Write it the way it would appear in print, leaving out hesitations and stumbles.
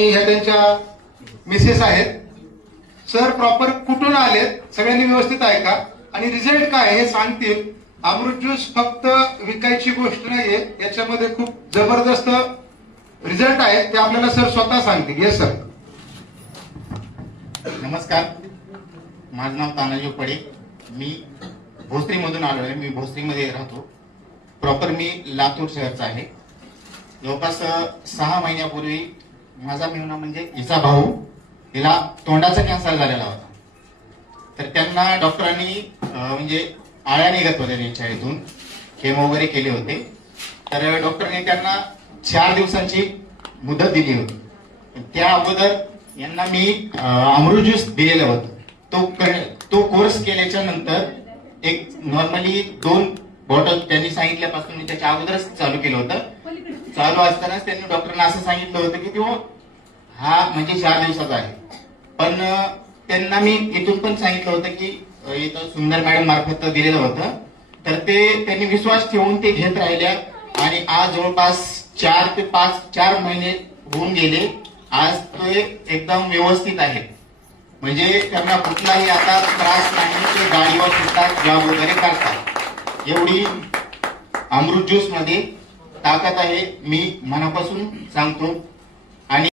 ह्या त्यांच्या मिसेस आहेत. सर प्रॉपर कुठून आलेत सगळ्यांनी व्यवस्थित ऐका आणि रिझल्ट काय हे सांगतील. अमृत ज्यूस फक्त विकायची गोष्ट नाहीये, याच्यामध्ये खूप जबरदस्त रिझल्ट आहेत, ते आपल्याला सर स्वतः सांगतील. Yes sir. नमस्कार, माझं नाव तानाजी पडे. मी भोसरीमधून आलो आहे. मी भोसरीमध्ये राहतो. प्रॉपर मी लातूर शहरचा आहे. जवळपास 6 महिन्यापूर्वी माझा मेहुणा म्हणजे हिचा भाऊ, हिला तोंडाचा कॅन्सर झालेला होता. तर त्यांना डॉक्टरांनी म्हणजे आळ्या निघत होत्या त्यांच्या इथून, केमो वगैरे केले होते. तर डॉक्टरने त्यांना 4 दिवसांची मुदत दिली होती. त्या अगोदर यांना मी अमृत ज्यूस दिलेलं होतं. तो कोर्स केल्याच्या नंतर एक नॉर्मली 2 बॉटल त्यांनी सांगितल्यापासून मी त्याच्या अगोदरच चालू केलं होतं. चालू असतानाच त्यांनी डॉक्टरना असं सांगितलं होतं की तो हा म्हणजे 4 दिवसाचा आहे. पण त्यांना मी इथून पण सांगितलं होतं की इथं सुंदर मॅडम मार्फत दिलेलं होतं. तर ते त्यांनी विश्वास ठेवून ते घेत राहिल्या आणि आज जवळपास 4 ते 4 महिने होऊन गेले. आज ते एकदम व्यवस्थित आहे. म्हणजे त्यांना कुठलाही आता त्रास नाही. ते गाडीवर फिरतात, जॉब वगैरे करतात. एवढी अमृत ज्यूस मध्ये ताकद आहे. मी मनापासून सांगतो